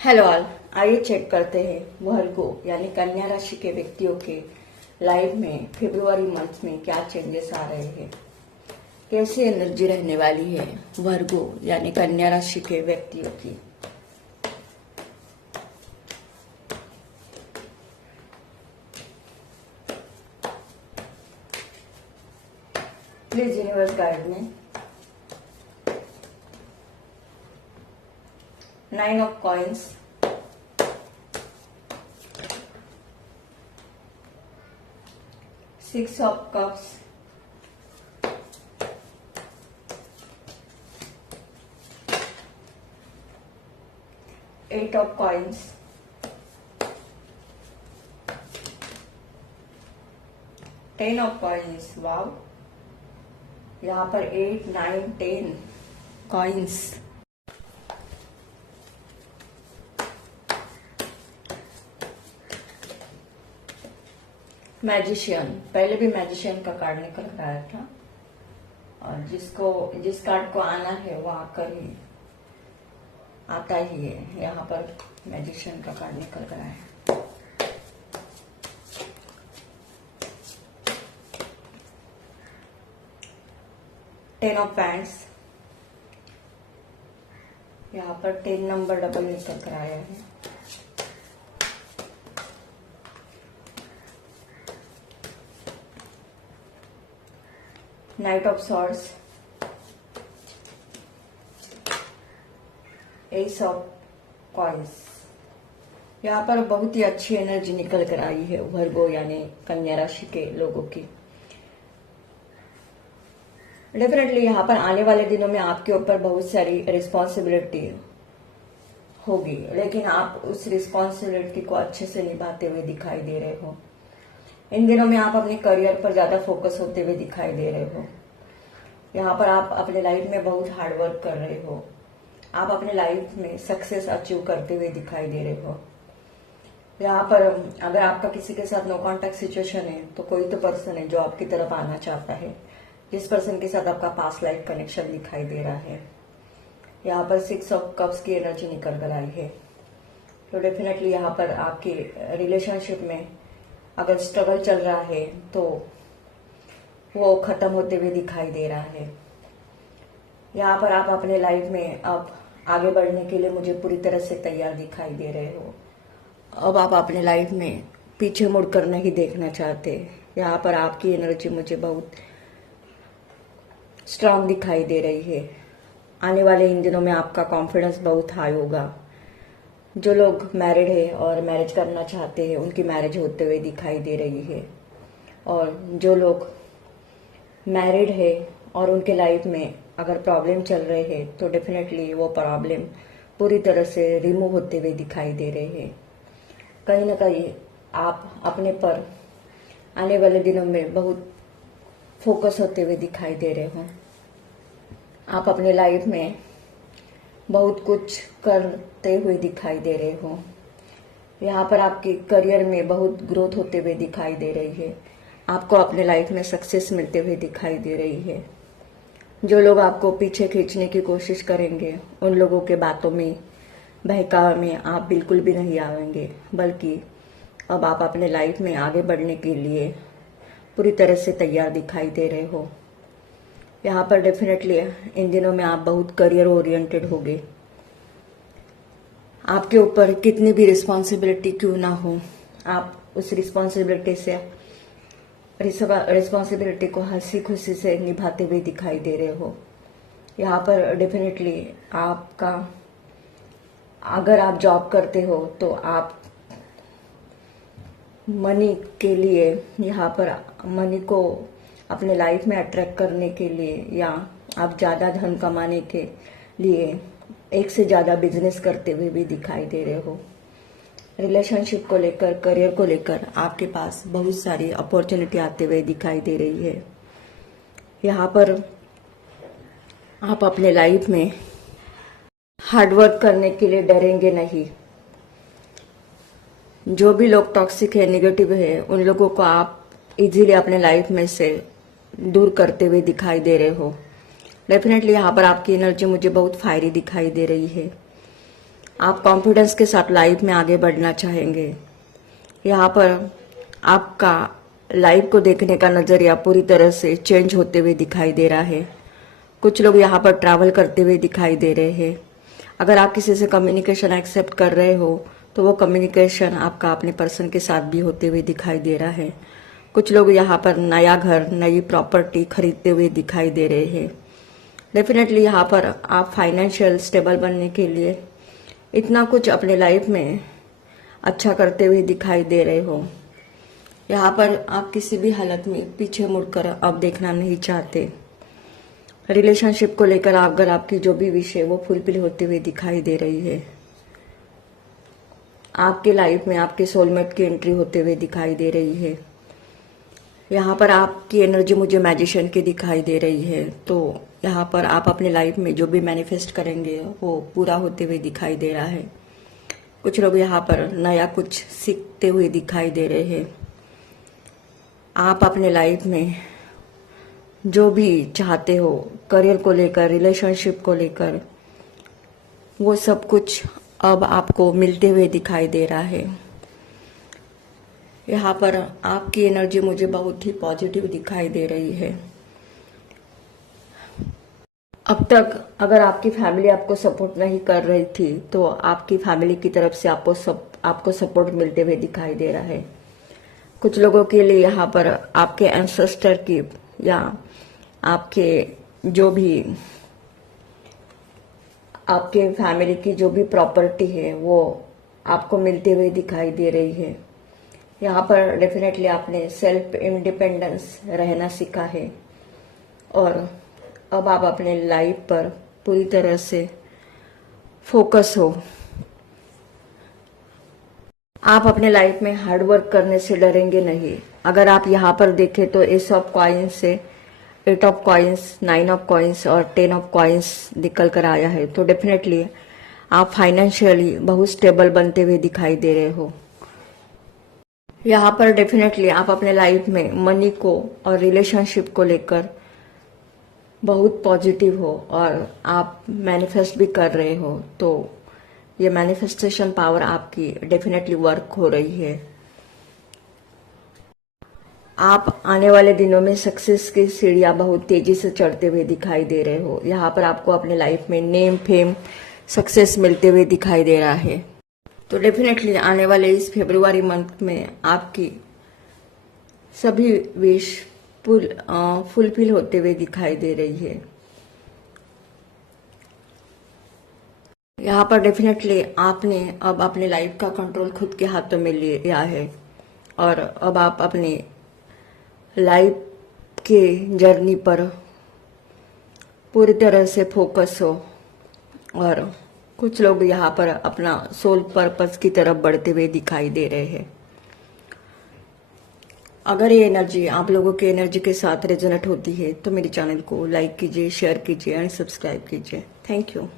Hello all, आइए check करते हैं वर्गो यानी कन्या राशि के व्यक्तियों के लाइफ में फरवरी मंथ में क्या चेंजेस आ रहे हैं, कैसी एनर्जी रहने वाली है वर्गो यानी कन्या राशि के व्यक्तियों की। प्लीज यूनिवर्स गाइड में। 9 of coins, 6 of cups, 8 of coins, 10 of coins। वाव, यहाँ पर 8, 9, 10 कॉइन्स। मैजिशियन, पहले भी मैजिशियन का कार्ड निकल कर आया था और जिस कार्ड को आना है वो आकर ही आता ही है। यहाँ पर मैजिशियन का कार्ड निकल कर आया है। टेन ऑफ पैंट्स, यहाँ पर 10 नंबर डबल निकल कर आया है। Night of swords, S of coins. यहाँ पर बहुत ही अच्छी एनर्जी निकल कर आई है वर्गो यानी कन्या राशि के लोगों की। डेफिनेटली यहाँ पर आने वाले दिनों में आपके ऊपर बहुत सारी रिस्पॉन्सिबिलिटी होगी, लेकिन आप उस रिस्पॉन्सिबिलिटी को अच्छे से निभाते हुए दिखाई दे रहे हो। इन दिनों में आप अपने करियर पर ज्यादा फोकस होते हुए दिखाई दे रहे हो। यहाँ पर आप अपने लाइफ में बहुत हार्ड वर्क कर रहे हो। आप अपने लाइफ में सक्सेस अचीव करते हुए दिखाई दे रहे हो। यहाँ पर अगर आपका किसी के साथ नो कॉन्टेक्ट सिचुएशन है तो कोई तो पर्सन है जो आपकी तरफ आना चाहता है, जिस पर्सन के साथ आपका पास्ट लाइफ कनेक्शन दिखाई दे रहा है। यहाँ पर 6 ऑफ कप्स की एनर्जी निकल कर आई है। तो डेफिनेटली यहाँ पर आपके रिलेशनशिप में अगर स्ट्रगल चल रहा है तो वो खत्म होते हुए दिखाई दे रहा है। यहाँ पर आप अपने लाइफ में अब आगे बढ़ने के लिए मुझे पूरी तरह से तैयार दिखाई दे रहे हो। अब आप अपने लाइफ में पीछे मुड़कर नहीं देखना चाहते। यहाँ पर आपकी एनर्जी मुझे बहुत स्ट्रांग दिखाई दे रही है। आने वाले इन दिनों में आपका कॉन्फिडेंस बहुत हाई होगा। जो लोग मैरिड है और मैरिज करना चाहते हैं उनकी मैरिज होते हुए दिखाई दे रही है, और जो लोग मैरिड है और उनके लाइफ में अगर प्रॉब्लम चल रहे हैं तो डेफिनेटली वो प्रॉब्लम पूरी तरह से रिमूव होते हुए दिखाई दे रहे हैं। कहीं ना कहीं आप अपने पर आने वाले दिनों में बहुत फोकस होते हुए दिखाई दे रहे हो। आप अपने लाइफ में बहुत कुछ करते हुए दिखाई दे रहे हो। यहाँ पर आपके करियर में बहुत ग्रोथ होते हुए दिखाई दे रही है। आपको अपने लाइफ में सक्सेस मिलते हुए दिखाई दे रही है। जो लोग आपको पीछे खींचने की कोशिश करेंगे उन लोगों के बातों में बहकावे में आप बिल्कुल भी नहीं आएंगे, बल्कि अब आप अपने लाइफ में आगे बढ़ने के लिए पूरी तरह से तैयार दिखाई दे रहे हो। यहाँ पर डेफिनेटली इन दिनों में आप बहुत करियर ओरिएंटेड होगे। आपके ऊपर कितनी भी रिस्पॉन्सिबिलिटी क्यों ना हो, आप उस रिस्पॉन्सिबिलिटी को हंसी खुशी से निभाते हुए दिखाई दे रहे हो। यहाँ पर डेफिनेटली आपका, अगर आप जॉब करते हो तो आप मनी के लिए, यहाँ पर मनी को अपने लाइफ में अट्रैक्ट करने के लिए या आप ज़्यादा धन कमाने के लिए एक से ज़्यादा बिजनेस करते हुए भी दिखाई दे रहे हो। रिलेशनशिप को लेकर, करियर को लेकर आपके पास बहुत सारी अपॉर्चुनिटी आते हुए दिखाई दे रही है। यहाँ पर आप अपने लाइफ में हार्डवर्क करने के लिए डरेंगे नहीं। जो भी लोग टॉक्सिक है, नेगेटिव है, उन लोगों को आप इजीली अपने लाइफ में से दूर करते हुए दिखाई दे रहे हो। डेफिनेटली यहाँ पर आपकी एनर्जी मुझे बहुत फायरी दिखाई दे रही है। आप कॉन्फिडेंस के साथ लाइफ में आगे बढ़ना चाहेंगे। यहाँ पर आपका लाइफ को देखने का नज़रिया पूरी तरह से चेंज होते हुए दिखाई दे रहा है। कुछ लोग यहाँ पर ट्रैवल करते हुए दिखाई दे रहे हैं। अगर आप किसी से कम्युनिकेशन एक्सेप्ट कर रहे हो तो वो कम्युनिकेशन आपका अपने पर्सन के साथ भी होते हुए दिखाई दे रहा है। कुछ लोग यहाँ पर नया घर, नई प्रॉपर्टी खरीदते हुए दिखाई दे रहे हैं। डेफिनेटली यहाँ पर आप फाइनेंशियल स्टेबल बनने के लिए इतना कुछ अपने लाइफ में अच्छा करते हुए दिखाई दे रहे हो। यहाँ पर आप किसी भी हालत में पीछे मुड़कर अब देखना नहीं चाहते। रिलेशनशिप को लेकर अगर आपकी जो भी विश है वो फुलफिल होते हुए दिखाई दे रही है। आपके लाइफ में आपके सोलमेट की एंट्री होते हुए दिखाई दे रही है। यहाँ पर आपकी एनर्जी मुझे मैजिशियन की दिखाई दे रही है। तो यहाँ पर आप अपने लाइफ में जो भी मैनिफेस्ट करेंगे वो पूरा होते हुए दिखाई दे रहा है। कुछ लोग यहाँ पर नया कुछ सीखते हुए दिखाई दे रहे हैं। आप अपने लाइफ में जो भी चाहते हो, करियर को लेकर, रिलेशनशिप को लेकर, वो सब कुछ अब आपको मिलते हुए दिखाई दे रहा है। यहाँ पर आपकी एनर्जी मुझे बहुत ही पॉजिटिव दिखाई दे रही है। अब तक अगर आपकी फैमिली आपको सपोर्ट नहीं कर रही थी तो आपकी फैमिली की तरफ से आपको सपोर्ट मिलते हुए दिखाई दे रहा है। कुछ लोगों के लिए यहाँ पर आपके एंसेस्टर की या आपके जो भी आपके फैमिली की जो भी प्रॉपर्टी है वो आपको मिलते हुए दिखाई दे रही है। यहाँ पर डेफिनेटली आपने सेल्फ इंडिपेंडेंस रहना सीखा है और अब आप अपने लाइफ पर पूरी तरह से फोकस हो। आप अपने लाइफ में हार्ड वर्क करने से डरेंगे नहीं। अगर आप यहाँ पर देखें तो एस ऑफ कॉइन्स से 8 ऑफ कॉइन्स, 9 ऑफ कॉइन्स और 10 ऑफ कॉइन्स निकल कर आया है। तो डेफिनेटली आप फाइनेंशियली बहुत स्टेबल बनते हुए दिखाई दे रहे हो। यहाँ पर डेफिनेटली आप अपने लाइफ में मनी को और रिलेशनशिप को लेकर बहुत पॉजिटिव हो और आप मैनिफेस्ट भी कर रहे हो। तो ये मैनिफेस्टेशन पावर आपकी डेफिनेटली वर्क हो रही है। आप आने वाले दिनों में सक्सेस की सीढ़ियां बहुत तेजी से चढ़ते हुए दिखाई दे रहे हो। यहाँ पर आपको अपने लाइफ में नेम, फेम, सक्सेस मिलते हुए दिखाई दे रहा है। तो डेफिनेटली आने वाले इस फरवरी मंथ में आपकी सभी विश फुलफिल होते हुए दिखाई दे रही है। यहाँ पर डेफिनेटली आपने अब अपने लाइफ का कंट्रोल खुद के हाथों में लिया है और अब आप अपने लाइफ के जर्नी पर पूरी तरह से फोकस हो और कुछ लोग यहाँ पर अपना सोल पर्पस की तरफ बढ़ते हुए दिखाई दे रहे हैं। अगर ये एनर्जी आप लोगों की एनर्जी के साथ रेजोनेट होती है तो मेरे चैनल को लाइक कीजिए, शेयर कीजिए एंड सब्सक्राइब कीजिए। Thank you.